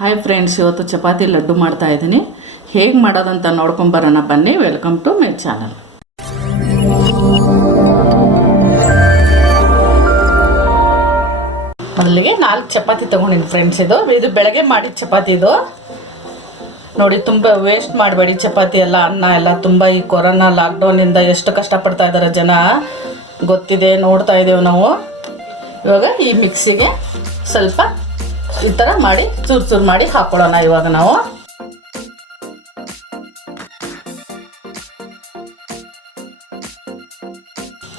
Hi friends, ಇವತ್ತು ಚಪಾತಿ ಲಡ್ಡು ಮಾಡ್ತಾ ಇದ್ದೀನಿ. ಹೇಗೆ ಮಾಡೋದಂತ ನೋಡ್ಕೊಂಬರೋಣ ಬನ್ನಿ. Welcome to my channel. ಮೊದಲಿಗೆ 4 ಚಪಾತಿ ತೊಗೊಂಡಿನಿ ಫ್ರೆಂಡ್ಸ್. ಇದು ಬೆಳಗ್ಗೆ ಮಾಡಿದ ಚಪಾತಿ. ಇದು ನೋಡಿ, ತುಂಬ ವೇಸ್ಟ್ ಮಾಡಬೇಡಿ ಚಪಾತಿ ಎಲ್ಲ, ಅನ್ನ ಎಲ್ಲ. ತುಂಬ ಈ ಕೊರೋನಾ ಲಾಕ್ಡೌನಿಂದ ಎಷ್ಟು ಕಷ್ಟಪಡ್ತಾ ಇದ್ದಾರೆ ಜನ ಗೊತ್ತಿದೆ, ನೋಡ್ತಾ ಇದ್ದೇವೆ ನಾವು. ಇವಾಗ ಈ ಮಿಕ್ಸಿಗೆ ಸ್ವಲ್ಪ ಈ ಥರ ಮಾಡಿ ಚೂರು ಚೂರು ಮಾಡಿ ಹಾಕ್ಕೊಳ್ಳೋಣ. ಇವಾಗ ನಾವು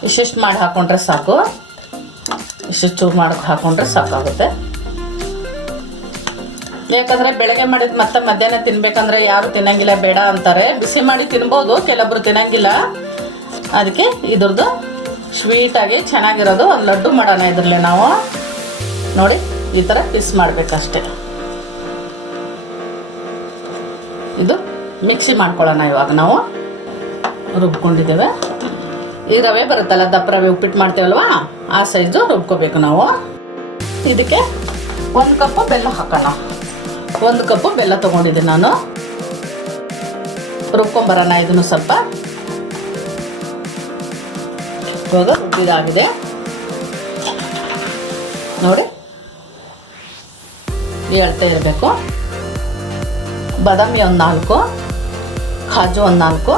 ಇಷ್ಟಿಷ್ಟು ಮಾಡಿ ಹಾಕ್ಕೊಂಡ್ರೆ ಸಾಕು. ಇಷ್ಟಿಷ್ಟು ಚೂರು ಮಾಡಿ ಹಾಕ್ಕೊಂಡ್ರೆ ಸಾಕಾಗುತ್ತೆ. ಯಾಕಂದರೆ ಬೆಳಗ್ಗೆ ಮಾಡಿದ ಮತ್ತೆ ಮಧ್ಯಾಹ್ನ ತಿನ್ಬೇಕಂದ್ರೆ ಯಾರು ತಿನ್ನಂಗಿಲ್ಲ, ಬೇಡ ಅಂತಾರೆ. ಬಿಸಿ ಮಾಡಿ ತಿನ್ಬೋದು, ಕೆಲವೊಬ್ರು ತಿನ್ನಂಗಿಲ್ಲ. ಅದಕ್ಕೆ ಇದ್ರದ್ದು ಸ್ವೀಟಾಗಿ ಚೆನ್ನಾಗಿರೋದು ಒಂದು ಲಡ್ಡು ಮಾಡೋಣ. ಇದರಲ್ಲೇ ನಾವು ನೋಡಿ ಈ ಥರ ಪೀಸ್ ಮಾಡಬೇಕಷ್ಟೆ. ಇದು ಮಿಕ್ಸಿ ಮಾಡ್ಕೊಳ್ಳೋಣ. ಇವಾಗ ನಾವು ರುಬ್ಕೊಂಡಿದ್ದೇವೆ. ಈ ರವೆ ಬರುತ್ತಲ್ಲ, ದಪ್ಪ ರವೆ ಉಪ್ಪಿಟ್ಟು ಮಾಡ್ತೇವಲ್ವ, ಆ ಸೈಜು ರುಬ್ಕೋಬೇಕು ನಾವು. ಇದಕ್ಕೆ 1 ಕಪ್ಪು ಬೆಲ್ಲ ಹಾಕೋಣ. 1 ಕಪ್ಪು ಬೆಲ್ಲ ತೊಗೊಂಡಿದ್ದೀನಿ ನಾನು. ರುಬ್ಕೊಂಬರೋಣ ಇದನ್ನು ಸ್ವಲ್ಪ. ಇವಾಗ ರುಬ್ಬಿದಾಗಿದೆ ನೋಡಿ. ಹೇಳ್ತಾ ಇರಬೇಕು. ಬಾದಾಮಿ ಒಂದು 4, ಕಾಜು ಒಂದು 4,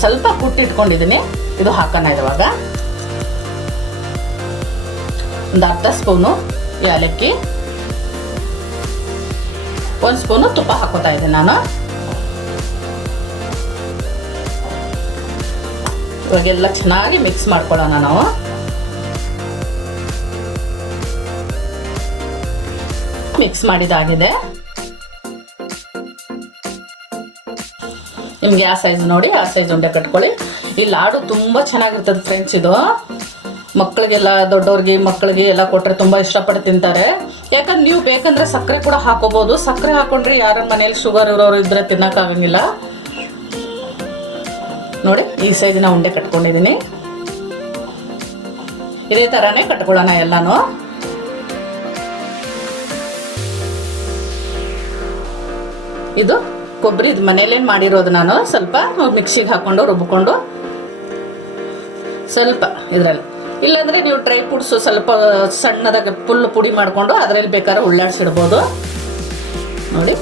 ಸ್ವಲ್ಪ ಕುಟ್ಟಿಟ್ಕೊಂಡಿದ್ದೀನಿ. ಇದು ಹಾಕೋಣ ಇವಾಗ. ಒಂದು ಅರ್ಧ ಸ್ಪೂನು ಏಲಕ್ಕಿ, 1 ಸ್ಪೂನು ತುಪ್ಪ ಹಾಕೋತಾ ಇದ್ದೀನಿ ನಾನು. ಇವಾಗೆಲ್ಲ ಚೆನ್ನಾಗಿ ಮಿಕ್ಸ್ ಮಾಡ್ಕೊಳ್ಳೋಣ ನಾವು. ಮಿಕ್ಸ್ ಮಾಡಿದಾಗಿದೆ. ನಿಮ್ಗೆ ಯಾವ ಸೈಜ್ ನೋಡಿ ಆ ಸೈಜ್ ಉಂಡೆ ಕಟ್ಕೊಳ್ಳಿ. ಈ ಲಾಡು ತುಂಬ ಚೆನ್ನಾಗಿರ್ತದೆ ಫ್ರೆಂಡ್ಸ್. ಇದು ಮಕ್ಕಳಿಗೆಲ್ಲ, ದೊಡ್ಡವ್ರಿಗೆ, ಮಕ್ಕಳಿಗೆ ಎಲ್ಲ ಕೊಟ್ಟರೆ ತುಂಬ ಇಷ್ಟಪಟ್ಟು ತಿಂತಾರೆ. ಯಾಕಂದ್ರೆ ನೀವು ಬೇಕಂದ್ರೆ ಸಕ್ಕರೆ ಕೂಡ ಹಾಕೋಬೋದು. ಸಕ್ಕರೆ ಹಾಕೊಂಡ್ರೆ ಯಾರ ಮನೇಲಿ ಶುಗರ್ ಇರೋರು ಇದ್ರೆ ತಿನ್ನೋಕ್ಕಾಗಂಗಿಲ್ಲ. ನೋಡಿ, ಈ ಸೈಜಿನ ಉಂಡೆ ಕಟ್ಕೊಂಡಿದ್ದೀನಿ. ಇದೇ ಥರನೇ ಕಟ್ಕೊಳ್ಳೋಣ ಎಲ್ಲನೂ. ಇದು ಕೊಬ್ಬರಿ ಮನೇಲೇನು ಮಾಡಿರೋದು ನಾನು. ಸ್ವಲ್ಪ ಮಿಕ್ಸಿಗೆ ಹಾಕ್ಕೊಂಡು ರುಬ್ಕೊಂಡು ಸ್ವಲ್ಪ ಇದರಲ್ಲಿ, ಇಲ್ಲಾಂದರೆ ನೀವು ಡ್ರೈ ಫ್ರೂಟ್ಸು ಸ್ವಲ್ಪ ಸಣ್ಣದಾಗಿ ಫುಲ್ ಪುಡಿ ಮಾಡಿಕೊಂಡು ಅದರಲ್ಲಿ ಬೇಕಾದ್ರೆ ಉಳ್ಳಾಡ್ಸಿಡ್ಬೋದು ನೋಡಿ.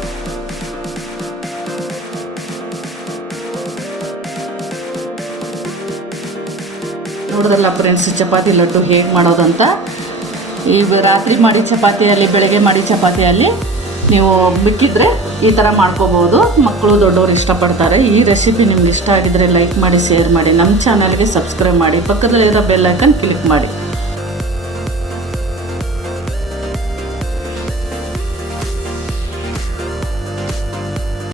ನೋಡಿದ್ರಲ್ಲ ಫ್ರೆಂಡ್ಸ್, ಚಪಾತಿ ಲಡ್ಡು ಹೇಗೆ ಮಾಡೋದಂತ. ಈ ರಾತ್ರಿ ಮಾಡಿ ಚಪಾತಿಯಲ್ಲಿ, ಬೆಳಗ್ಗೆ ಮಾಡಿ ಚಪಾತಿಯಲ್ಲಿ ನೀವು ಮಿಕ್ಕಿದ್ರೆ ಈ ಥರ ಮಾಡ್ಕೋಬೋದು. ಮಕ್ಕಳು ದೊಡ್ಡವರು ಇಷ್ಟಪಡ್ತಾರೆ. ಈ ರೆಸಿಪಿ ನಿಮ್ಗೆ ಇಷ್ಟ ಆಗಿದ್ರೆ ಲೈಕ್ ಮಾಡಿ, ಶೇರ್ ಮಾಡಿ, ನಮ್ಮ ಚಾನಲ್ಗೆ ಸಬ್ಸ್ಕ್ರೈಬ್ ಮಾಡಿ, ಪಕ್ಕದಲ್ಲಿರೋ ಬೆಲ್ ಐಕನ್ ಕ್ಲಿಕ್ ಮಾಡಿ.